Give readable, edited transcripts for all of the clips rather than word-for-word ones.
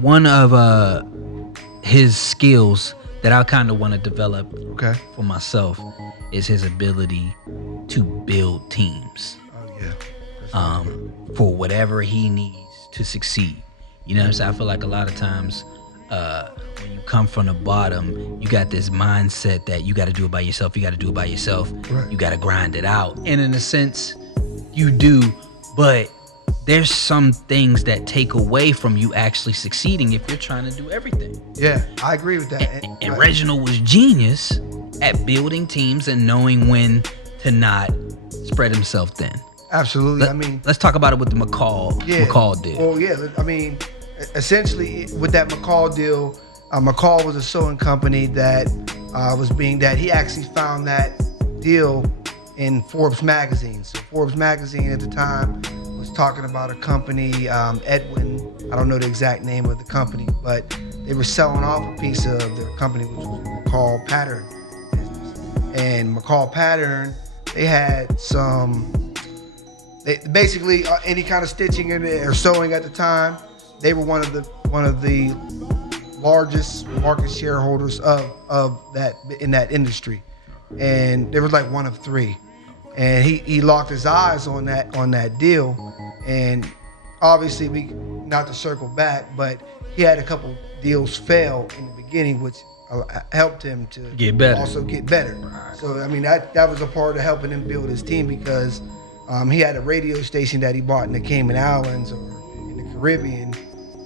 One of his skills that I kind of want to develop for myself is his ability to build teams. Oh yeah. For whatever he needs to succeed. You know what I'm saying? I feel like a lot of times when you come from the bottom, you got this mindset that you got to do it by yourself. You got to do it by yourself. Right. You got to grind it out. And in a sense, you do, but there's some things that take away from you actually succeeding if you're trying to do everything. Yeah, I agree with that. And Reginald was genius at building teams and knowing when to not spread himself thin. Absolutely. Let's talk about it with the McCall deal. Well, yeah. I mean, essentially with that McCall deal, McCall was a sewing company that he actually found that deal in Forbes magazine. So Forbes magazine at the time was talking about a company, Edwin, I don't know the exact name of the company, but they were selling off a piece of their company, which was McCall Pattern business. And McCall Pattern, they had basically any kind of stitching or sewing at the time. They were one of the largest market shareholders of that in that industry, and there was like one of three. And he locked his eyes on that deal, and obviously not to circle back, but he had a couple deals fail in the beginning, which helped him to get better. So I mean that was a part of helping him build his team, because he had a radio station that he bought in the Cayman Islands or in the Caribbean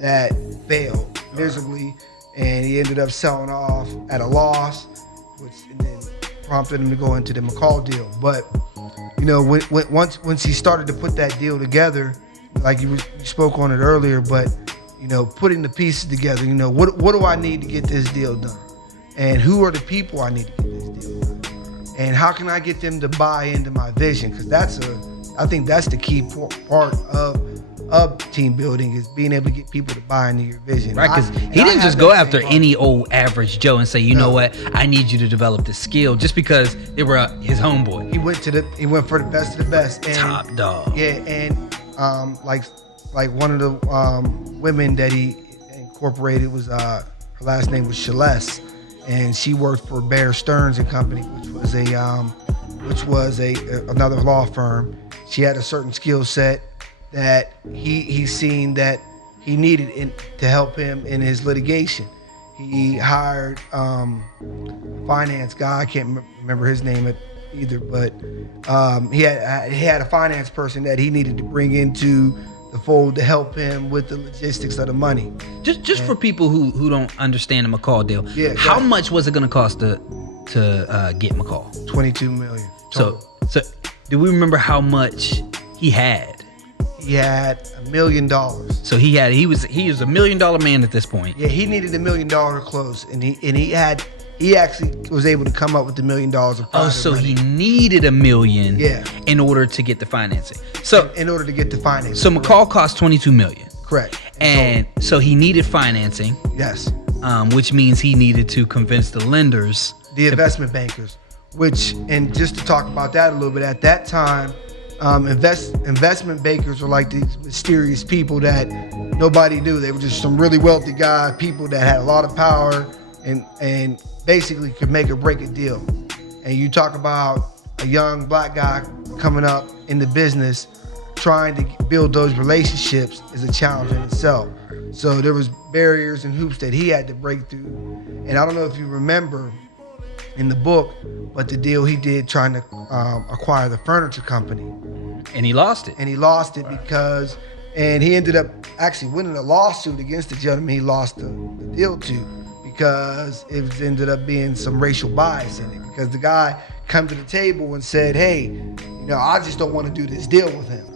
that failed miserably, and he ended up selling off at a loss, which and then prompted him to go into the McCall deal. But you know, once he started to put that deal together, like you spoke on it earlier, but you know, putting the pieces together, you know, what do I need to get this deal done, and who are the people I need to get this deal done, and how can I get them to buy into my vision? Because I think that's the key part of team building, is being able to get people to buy into your vision. Right, because he didn't just go after any old average Joe and say, you know what, I need you to develop this skill just because they were his homeboy. He went for the best of the best. And, top dog. Yeah, and like one of the women that he incorporated was her last name was Celeste, and she worked for Bear Stearns and Company, which was another law firm. She had a certain skill set that he seen that he needed to help him in his litigation. He hired a finance guy. I can't remember his name either, but he had a finance person that he needed to bring into the fold to help him with the logistics of the money. Just for people who don't understand the McCall deal, how much was it going to cost to get McCall? $22 million. Total. So do we remember how much he had? He had $1 million. So he was $1 million man at this point. Yeah, he needed $1 million close, and he actually was able to come up with $1 million of so money. He needed $1 million in order to get the financing. So in order to get the financing. So McCall cost $22 million. Correct. And so he needed financing. Yes. Which means he needed to convince the lenders, the investment bankers. And just to talk about that a little bit, at that time, investment bankers were like these mysterious people that nobody knew. They were just some really wealthy people that had a lot of power and basically could make or break a deal. And you talk about a young black guy coming up in the business, trying to build those relationships is a challenge in itself. So there was barriers and hoops that he had to break through. And I don't know if you remember in the book, but the deal he did trying to acquire the furniture company. And he lost it. And he lost it because, and he ended up actually winning a lawsuit against the gentleman he lost the deal to, because it ended up being some racial bias in it. Because the guy come to the table and said, hey, I just don't want to do this deal with him.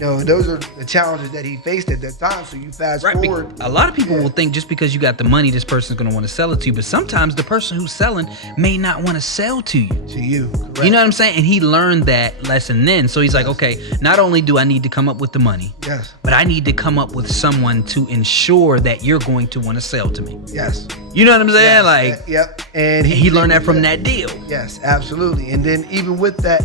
And those are the challenges that he faced at that time. So you fast forward. A lot of people will think just because you got the money, this person's going to want to sell it to you. But sometimes the person who's selling may not want to sell to you. To you, correct. You know what I'm saying? And he learned that lesson then. So he's like, okay, not only do I need to come up with the money, yes, but I need to come up with someone to ensure that you're going to want to sell to me. Yes. You know what I'm saying? Yes. Yep. And he learned that from that deal. Yes, absolutely. And then even with that,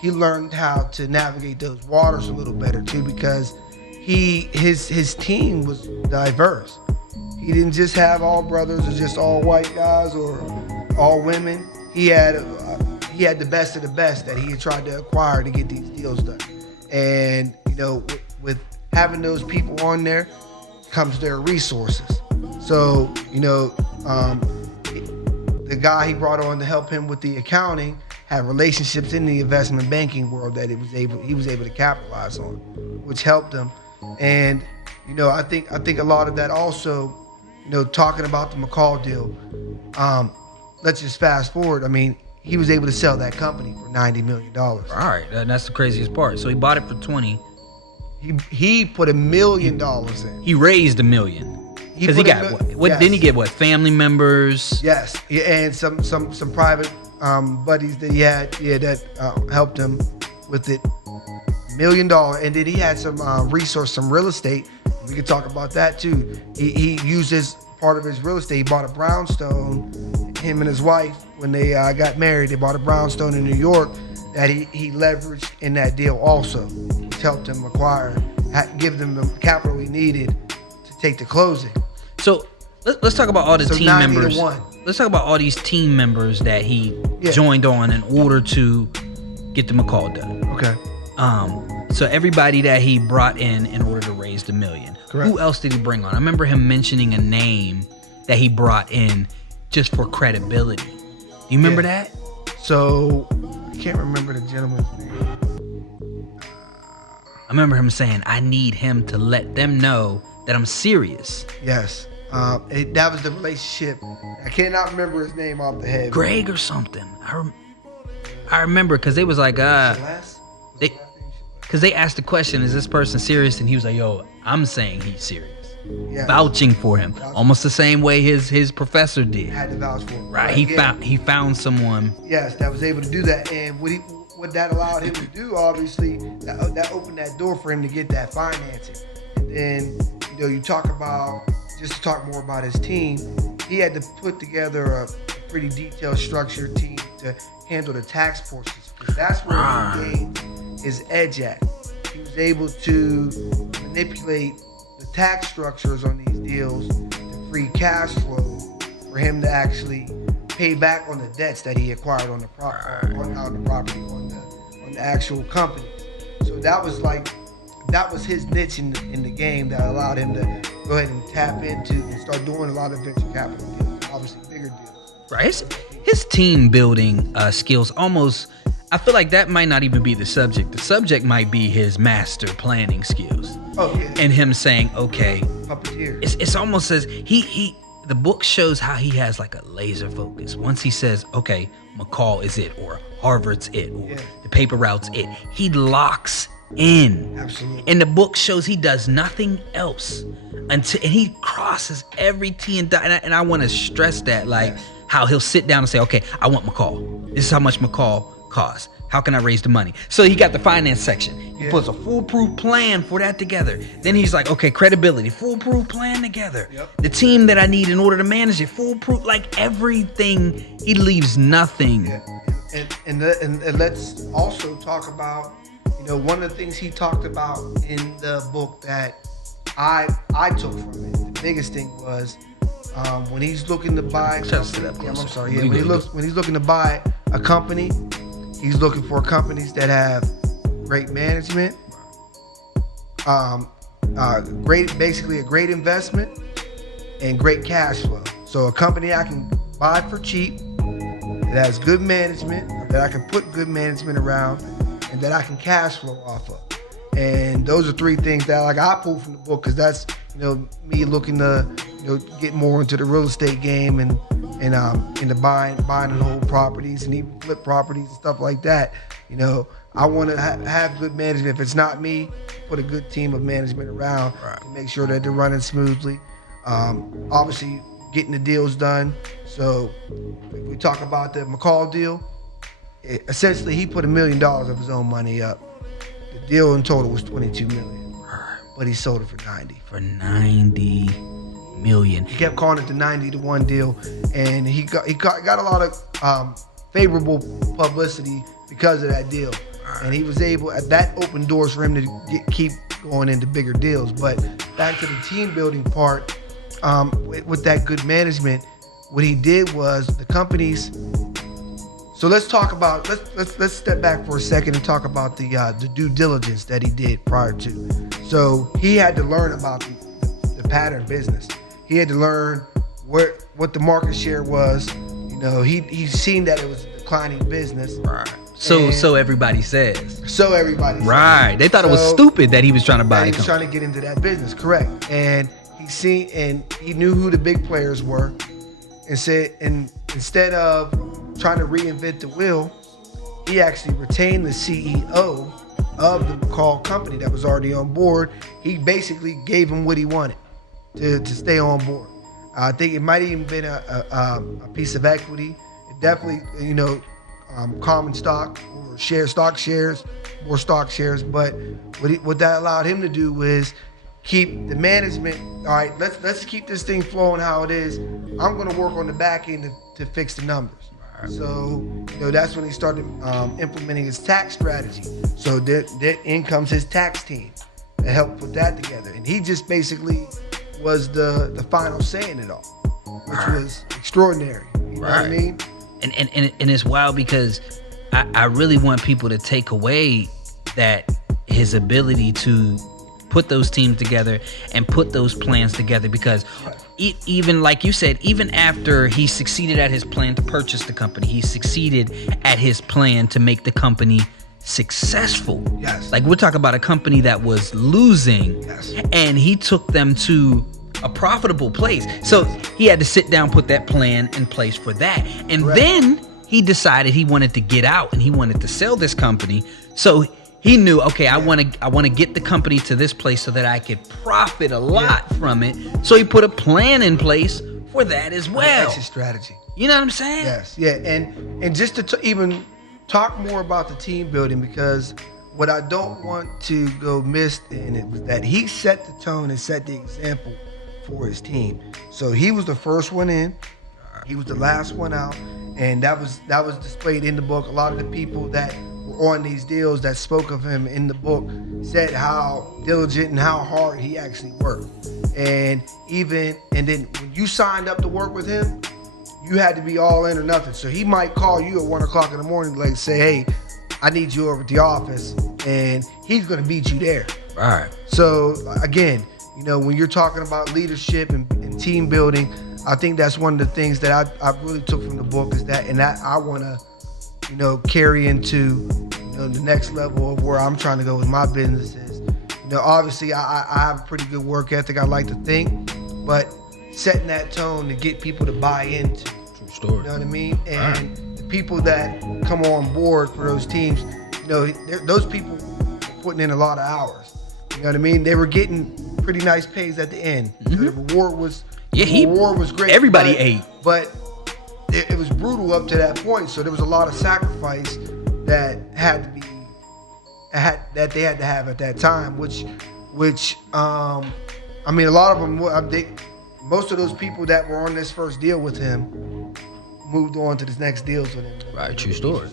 he learned how to navigate those waters a little better too, because his team was diverse. He didn't just have all brothers or just all white guys or all women. He had the best of the best that he had tried to acquire to get these deals done. And with having those people on there comes their resources. So the guy he brought on to help him with the accounting had relationships in the investment banking world that he was able to capitalize on, which helped him. And I think a lot of that also, talking about the McCall deal, let's just fast forward. I mean, he was able to sell that company for $90 million. All right, that's the craziest part. So he bought it for 20. He put $1 million in. He raised $1 million. Because he got what? Yes. Didn't he get what? Family members. Yes, and some private buddies that he had, that helped him with it. $1 million, and then he had some real estate. We could talk about that too. He used this part of his real estate. He bought a brownstone. Him and his wife, when they got married, they bought a brownstone in New York that he leveraged in that deal also, which helped him acquire, give them the capital he needed to take the closing. So let's talk about all the team members. 90-1. Let's talk about all these team members that he joined on in order to get the McCall done. Okay. So everybody that he brought in order to raise the $1 million. Correct. Who else did he bring on? I remember him mentioning a name that he brought in just for credibility. Do you remember that? So I can't remember the gentleman's name. I remember him saying, I need him to let them know that I'm serious. Yes. That was the relationship. I cannot remember his name off the head. Greg or something. I remember because they was like, because they asked the question, is this person serious? And he was like, yo, I'm saying he's serious. Yes. Vouching for him. Almost the same way his professor did. Had to vouch for him. Right. He found someone. Yes, that was able to do that. And what that allowed him to do, obviously, that opened that door for him to get that financing. And then, you talk about, just to talk more about his team, he had to put together a pretty detailed, structured team to handle the tax portions. Because that's where he gained his edge at. He was able to manipulate the tax structures on these deals to free cash flow for him to actually pay back on the debts that he acquired on the property, on the actual company. So that was his niche in the game that allowed him to go ahead and tap into and start doing a lot of venture capital deals, obviously bigger deals. Right. His team building skills almost, I feel like that might not even be the subject. The subject might be his master planning skills. Oh yeah. And him saying, okay, puppeteer. It's almost as the book shows how he has like a laser focus. Once he says, okay, McCall is it, or Harvard's it, or the paper route's it, he locks in. Absolutely. And the book shows he does nothing else and he crosses every T and dot. And I want to stress that, like how he'll sit down and say, okay, I want McCall. This is how much McCall costs. How can I raise the money? So he got the finance section. He puts a foolproof plan for that together. Then he's like, okay, credibility, foolproof plan together. The team that I need in order to manage it, foolproof, like everything. He leaves nothing. And let's also talk about, one of the things he talked about in the book that I took from it. The biggest thing was When he's looking to buy, Just sit up yeah, I'm closer. sorry. Yeah, when he's looking to buy a company, he's looking for companies that have great management, basically a great investment, and great cash flow. So a company I can buy for cheap, that has good management, that I can put good management around, and that I can cash flow off of. And those are three things that I pulled from the book, because that's me looking to get more into the real estate game and into buying and hold properties and even flip properties and stuff like that. I want to have good management. If it's not me, put a good team of management around to make sure that they're running smoothly. Obviously, getting the deals done. So if we talk about the McCall deal, essentially he put $1 million of his own money up. The deal in total was $22 million, but he sold it for 90. For 90 million. He kept calling it the 90-to-1 deal, and he got a lot of favorable publicity because of that deal. And he was able, that opened doors for him to keep going into bigger deals. But back to the team building part, with that good management, what he did was the companies. So let's talk about, let's step back for a second and talk about the due diligence that he did prior to. So he had to learn about the pattern business. He had to learn what the market share was. He's seen that it was a declining business. Right. So everybody says. So everybody says. Right. They thought it was stupid that he was trying to buy it. He was trying to get into that business, correct. And he knew who the big players were, and instead of trying to reinvent the wheel, he actually retained the CEO of the McCall company that was already on board. He basically gave him what he wanted to stay on board. I think it might even been a piece of equity. It definitely, common stock or more stock shares. But what that allowed him to do was keep the management. All right, let's keep this thing flowing how it is. I'm going to work on the back end to fix the numbers. So that's when he started implementing his tax strategy. So that in comes his tax team that helped put that together, and he just basically was the final say in it all, which was extraordinary. You know what I mean? And it's wild because I really want people to take away that his ability to put those teams together and put those plans together, because even like you said, even after he succeeded at his plan to purchase the company, he succeeded at his plan to make the company successful. Yes. Like, we're talking about a company that was losing, and he took them to a profitable place. So he had to sit down, put that plan in place for that. And then he decided he wanted to get out and he wanted to sell this company. So he knew, okay, I want to get the company to this place so that I could profit a lot from it. So he put a plan in place for that as well. That's his strategy. You know what I'm saying? Yes. Yeah. And just to even talk more about the team building, because what I don't want to go missed in it was that he set the tone and set the example for his team. So he was the first one in, he was the last one out, and that was displayed in the book. A lot of the people that were on these deals that spoke of him in the book said how diligent and how hard he actually worked. And then when you signed up to work with him, you had to be all in or nothing. So he might call you at 1 o'clock in the morning, like say, hey, I need you over at the office, and he's gonna beat you there. All right. So again, when you're talking about leadership and team building, I think that's one of the things that I really took from the book, is that, and that I want to, carry into, the next level of where I'm trying to go with my businesses. Obviously I have a pretty good work ethic, I like to think, but setting that tone to get people to buy into. True story. You know what I mean? And the people that come on board for those teams, those people are putting in a lot of hours. You know what I mean? They were getting pretty nice pays at the end. The reward was great. Everybody ate, but it was brutal up to that point. So there was a lot of sacrifice that they had to have at that time. Which a lot of them, most of those people that were on this first deal with him moved on to this next deals with him. Right, true story.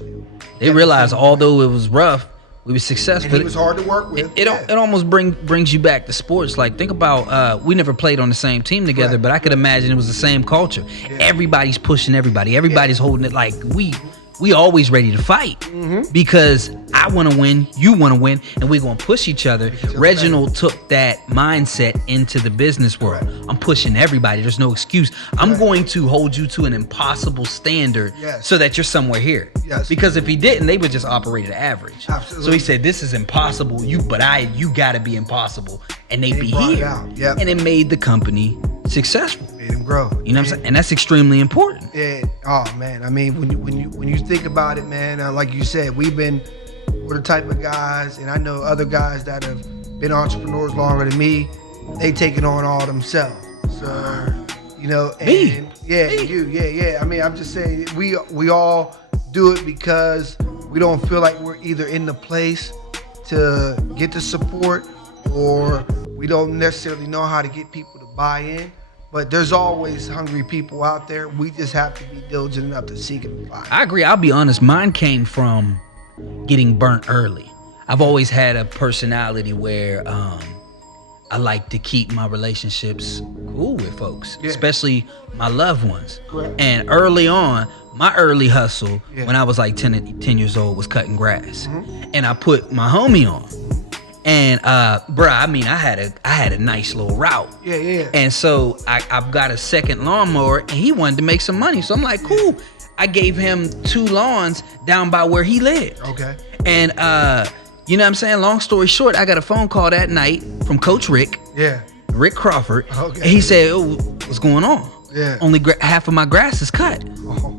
They realized although it was rough, We were successful. And he was hard to work with. It almost brings you back to sports. Like, think about, we never played on the same team together, but I could imagine it was the same culture. Yeah. Everybody's pushing everybody. Everybody's holding it. Like, we always ready to fight because I want to win, you want to win, and we're going to push each other. Reginald took that mindset into the business world. I'm pushing everybody. There's no excuse. I'm going to hold you to an impossible standard so that you're somewhere here. Because if he didn't, they would just operate at average. Absolutely. So he said, this is impossible. You got to be impossible. And they be here. And it made the company successful. Made him grow. You know what I'm saying? And that's extremely important. Yeah. Oh man. I mean, when you think about it, man, like you said, we're the type of guys, and I know other guys that have been entrepreneurs longer than me. They take it on all themselves. So, you know, and yeah. I mean, I'm just saying we all do it because we don't feel like we're either in the place to get the support, or we don't necessarily know how to get people to buy in. But there's always hungry people out there. We just have to be diligent enough to seek them and find them. I agree. I'll be honest. Mine came from getting burnt early. I've always had a personality where I like to keep my relationships cool with folks, especially my loved ones. Correct. And early on, my early hustle when I was like 10 years old was cutting grass. And I put my homie on. And I mean, I had a nice little route. Yeah. And so I've got a second lawnmower, and he wanted to make some money. So I'm like, cool. I gave him 2 lawns down by where he lived. Okay. And you know what I'm saying? Long story short, I got a phone call that night from Coach Rick. Yeah. Rick Crawford. Okay. And he said, "Oh, what's going on? Yeah. Only half of my grass is cut." Oh,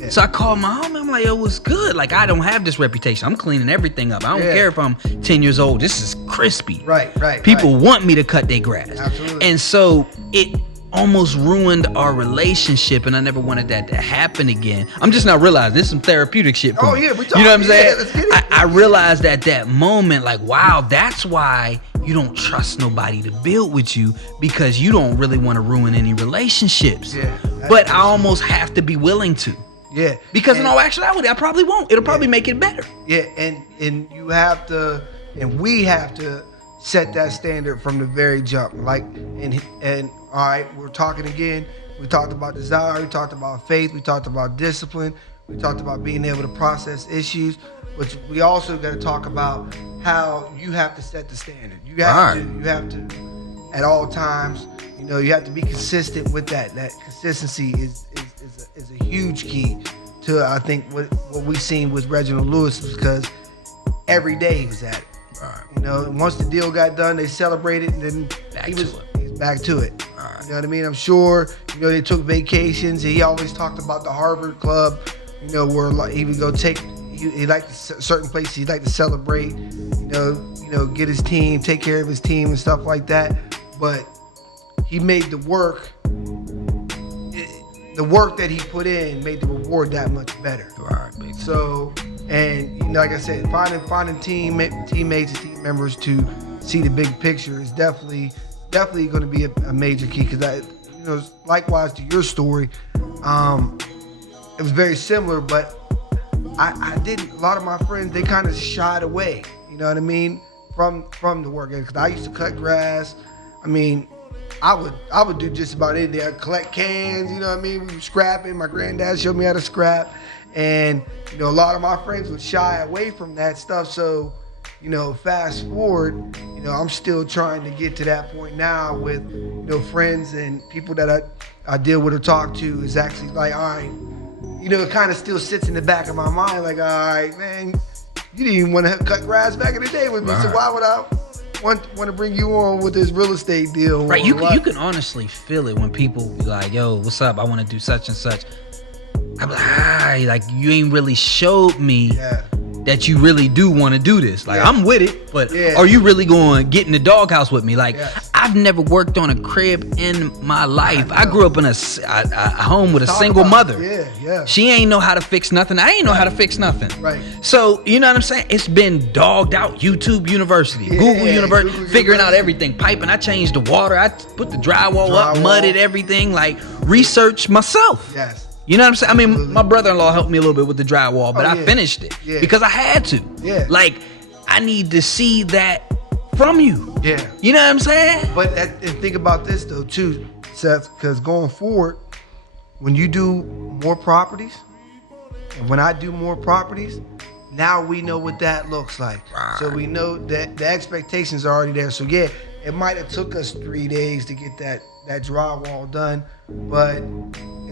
yeah. So I called my homie. I'm like, "Yo, what's good? Like, I don't have this reputation. I'm cleaning everything up. I don't care if I'm 10 years old. This is crispy. Right. People want me to cut their grass." Absolutely. And so it almost ruined our relationship, and I never wanted that to happen again. I'm just now realizing this is some therapeutic shit for me. Yeah, we talking. You know what I'm saying? Let's get it. I realized at that moment, like, wow, that's why you don't trust nobody to build with you, because you don't really want to ruin any relationships. Yeah, but I almost have to be willing to. Yeah. Because in all actuality, I probably won't. It'll probably make it better. Yeah, and you have to, and we have to set that standard from the very jump. Like, and all right, we're talking again. We talked about desire. We talked about faith. We talked about discipline. We talked about being able to process issues. But we also got to talk about how you have to set the standard. You have to, at all times, you know, you have to be consistent with that. That consistency is a huge key to, I think, what we've seen with Reginald Lewis, because every day he was at it. Right. You know, once the deal got done, they celebrated, and then he's back to it. Right. You know what I mean? I'm sure, you know, they took vacations. He always talked about the Harvard Club, you know, where like he would go he liked certain places he'd like to celebrate, you know, get his team, take care of his team and stuff like that. But he made the work that he put in made the reward that much better. Right. So, and you know, like I said, finding teammates and team members to see the big picture is definitely going to be a major key. Because you know, likewise to your story, it was very similar, but I didn't. A lot of my friends, they kind of shied away. You know what I mean, from the work. Because I used to cut grass. I mean, I would do just about anything. I'd collect cans. You know what I mean. We were scrapping. My granddad showed me how to scrap. And, you know, a lot of my friends would shy away from that stuff. So, you know, fast forward, you know, I'm still trying to get to that point now with, you know, friends and people that I deal with or talk to is actually like, all right, you know, it kind of still sits in the back of my mind. Like, all right, man, you didn't even want to cut grass back in the day with me. Right. So why would I want to bring you on with this real estate deal? Right. You can honestly feel it when people be like, yo, what's up? I want to do such and such. I'm like you ain't really showed me that you really do want to do this. Like, I'm with it, but are you really going to get in the doghouse with me? Like, I've never worked on a crib in my life. I grew up in a home with a single mother. Yeah. She ain't know how to fix nothing. I ain't know how to fix nothing. Right. So, you know what I'm saying? It's been dogged out. YouTube University, Google University, figuring out everything. Piping. I changed the water. I put the drywall up, mudded everything. Like, research myself. Yes. You know what I'm saying? I mean, my brother-in-law helped me a little bit with the drywall, but I finished it because I had to. Yeah. Like, I need to see that from you. Yeah. You know what I'm saying? But and think about this though too, Seth, because going forward, when you do more properties, and when I do more properties, now we know what that looks like. Right. So we know that the expectations are already there. So yeah, it might have took us 3 days to get that drywall done, but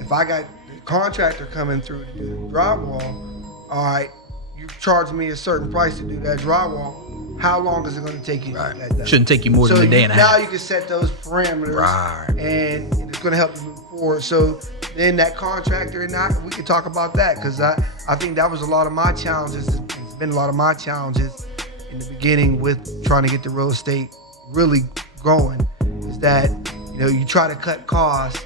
if I got the contractor coming through to do the drywall, all right, you charge me a certain price to do that drywall. How long is it going to take you to get that done? Shouldn't take you more than a day and a half. Now you can set those parameters, Right. and it's going to help you move forward. So then that contractor and I, we could talk about that, because I think that was a lot of my challenges. It's been a lot of my challenges in the beginning with trying to get the real estate really going, is that, you know, you try to cut costs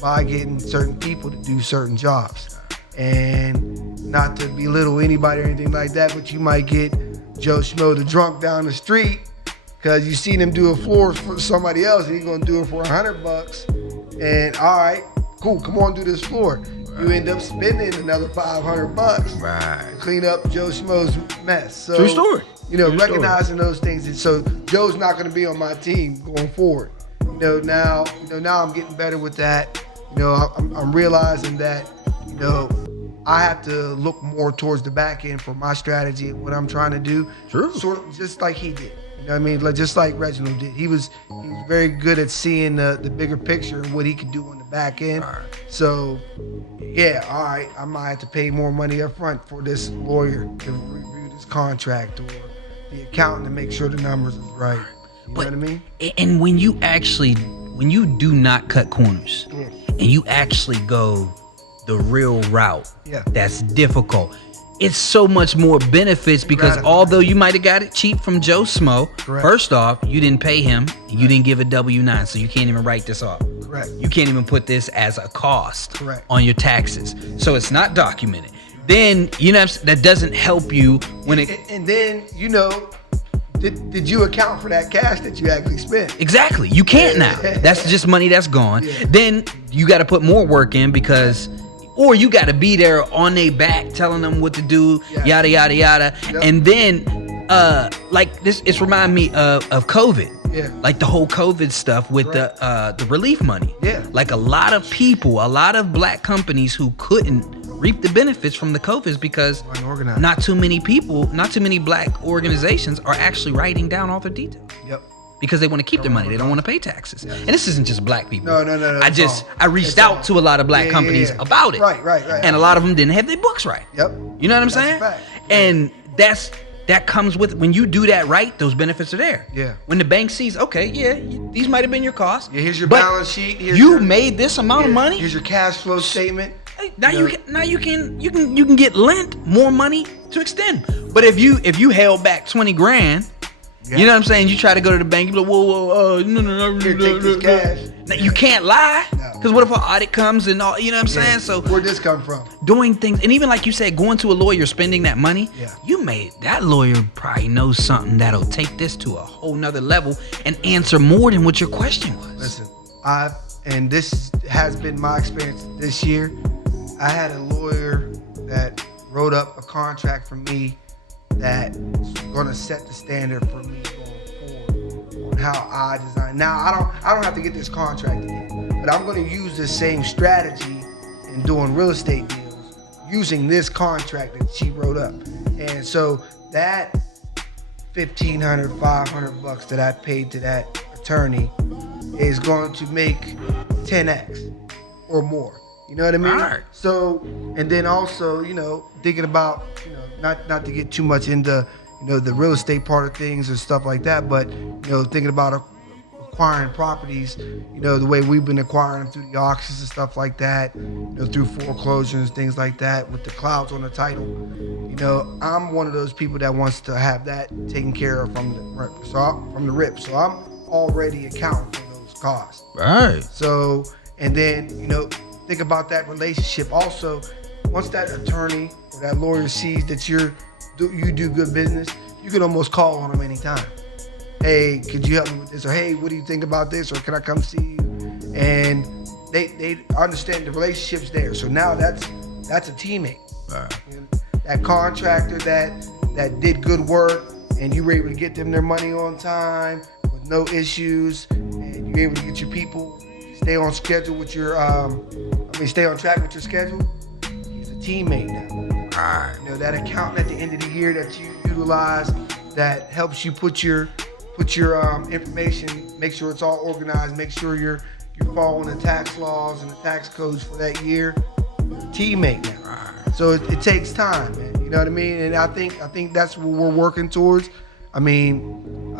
by getting certain people to do certain jobs. And not to belittle anybody or anything like that, but you might get Joe Schmo the drunk down the street because you seen him do a floor for somebody else and he's gonna do it for $100. And all right, cool, come on, do this floor. Right. You end up spending another $500 right. to clean up Joe Schmo's mess. So, true story. You know, true recognizing those things. And so Joe's not gonna be on my team going forward. Now I'm getting better with that. You know, I'm realizing that, you know, I have to look more towards the back end for my strategy and what I'm trying to do. True. Sort of just like he did. You know what I mean? Like, just like Reginald did. He was very good at seeing the bigger picture and what he could do on the back end. Right. So, yeah, all right, I might have to pay more money up front for this lawyer to review this contract, or the accountant to make sure the numbers is right. You know what I mean? And when you do not cut corners, Yeah. and you actually go the real route, Yeah. that's difficult. It's so much more benefits because Gratifying. although you might have got it cheap from Joe Smo, Correct. first off, you didn't pay him, and you didn't give a W-9, so you can't even write this off. Correct. You can't even put this as a cost Correct. on your taxes. So it's not documented. Then, you know, that doesn't help you when it... And then, you know, did you account for that cash that you actually spent? Exactly. You can't now. That's just money that's gone. Yeah. Then you got to put more work in because, or you got to be there on their back telling them what to do, Yeah. yada, yada, yada. Yep. And then, like this, it's remind me of COVID. Yeah. Like the whole COVID stuff with the relief money. Yeah. Like a lot of people, a lot of black companies who couldn't reap the benefits from the COVIDs because Unorganized. not too many black organizations are actually writing down all their details Yep. because they want to keep their money. They don't want to pay taxes. And this isn't just black people. No. I reached out to a lot of black Yeah, companies yeah. about it. Right. And a lot of them didn't have their books right. Yep. You know what I'm That's a saying? fact. And that comes with, when you do that right, those benefits are there. Yeah. When the bank sees, okay, yeah, these might have been your costs. Yeah, here's your but balance sheet. Here's you your, made this amount of money. Here's your cash flow statement. Hey, now you can get lent more money to extend. But if you held back 20 grand, Yeah. you know what I'm saying? You try to go to the bank, you be like, whoa, no. Here, take this cash. Now, you can't lie, No. because what if an audit comes and all, you know what I'm saying? So Where'd this come from? doing things, and even like you said, going to a lawyer, spending that money, Yeah. that lawyer probably knows something that'll take this to a whole nother level and answer more than what your question was. Listen, and this has been my experience this year. I had a lawyer that wrote up a contract for me that's gonna set the standard for me going forward on how I design. Now I don't have to get this contract again, but I'm gonna use the same strategy in doing real estate deals using this contract that she wrote up. And so that $1,500, $500 that I paid to that attorney is going to make 10x or more. You know what I mean? Right. So, and then also, you know, thinking about, you know, not to get too much into, you know, the real estate part of things and stuff like that, but, you know, thinking about acquiring properties, you know, the way we've been acquiring them through the auctions and stuff like that, you know, through foreclosures, things like that, with the clouds on the title. You know, I'm one of those people that wants to have that taken care of from the rip. So I'm already accounting for those costs. Right. So, and then, you know, think about that relationship. Also, once that attorney or that lawyer sees that you do good business, you can almost call on them anytime. Hey, could you help me with this? Or hey, what do you think about this? Or can I come see you? And they understand the relationship's there. So now that's a teammate. Right. You know, that contractor that did good work and you were able to get them their money on time with no issues, and you were able to get your people stay on schedule with your, stay on track with your schedule, he's a teammate now. Right. You know, that accountant at the end of the year that you utilize that helps you put your information, make sure it's all organized, make sure you're following the tax laws and the tax codes for that year. Teammate now. So it takes time, man. You know what I mean? And I think that's what we're working towards. I mean,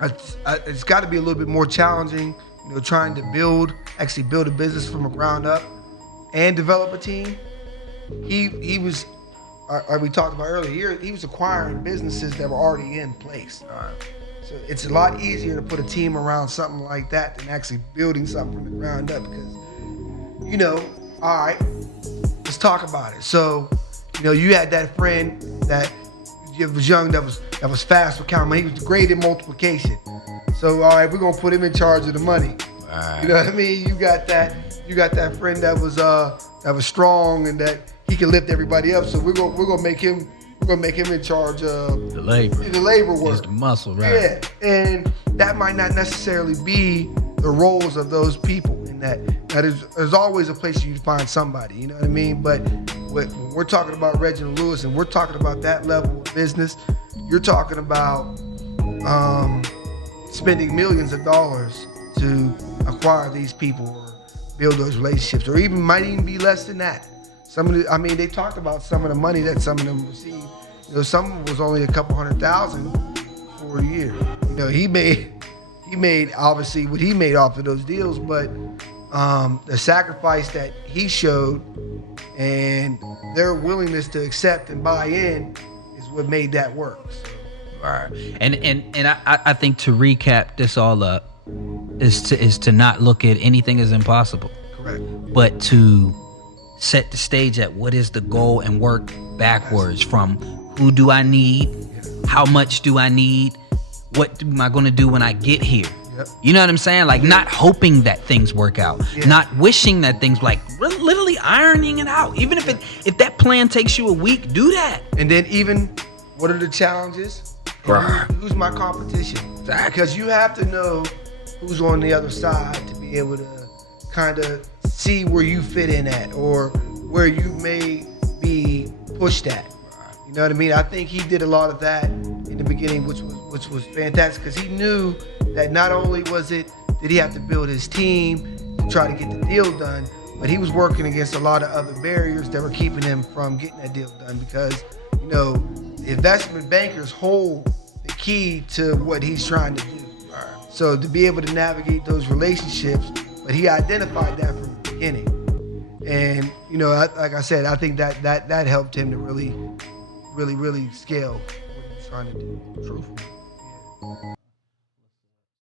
it's got to be a little bit more challenging, you know, trying to build a business from the ground up and develop a team. He was, we talked about earlier, he was acquiring businesses that were already in place. So it's a lot easier to put a team around something like that than actually building something from the ground up because, you know, all right, let's talk about it. So, you know, you had that friend that was young that was fast with counting money. He was great in multiplication. So, all right, we're gonna put him in charge of the money. You know what I mean? You got that friend that was strong and that he can lift everybody up. So we're gonna make him in charge of the labor work. It's the muscle, right? Yeah, and that might not necessarily be the roles of those people. In that there's always a place for you to find somebody. You know what I mean? But when we're talking about Reginald Lewis and we're talking about that level of business, you're talking about spending millions of dollars to acquire these people or build those relationships, or might even be less than that. They talked about some of the money that some of them received. You know, some of it was only a couple $100,000 for a year. You know, he made obviously what he made off of those deals, but the sacrifice that he showed and their willingness to accept and buy in is what made that work. Right. And I think to recap this all up is to not look at anything as impossible. Correct. But to set the stage at what is the goal and work backwards from who do I need, how much do I need, what am I going to do when I get here? Yep. You know what I'm saying? Like not hoping that things work out, not wishing that things, like literally ironing it out. Even if that plan takes you a week, do that. And then even what are the challenges? Who's my competition? Exactly. Because you have to know who's on the other side to be able to kind of see where you fit in at or where you may be pushed at. You know what I mean? I think he did a lot of that in the beginning, which was fantastic because he knew that not only did he have to build his team to try to get the deal done, but he was working against a lot of other barriers that were keeping him from getting that deal done because, you know, investment bankers hold the key to what he's trying to do. So to be able to navigate those relationships, but he identified that from the beginning. And, you know, like I said, I think that helped him to really scale what he was trying to do. Truthful. Yeah.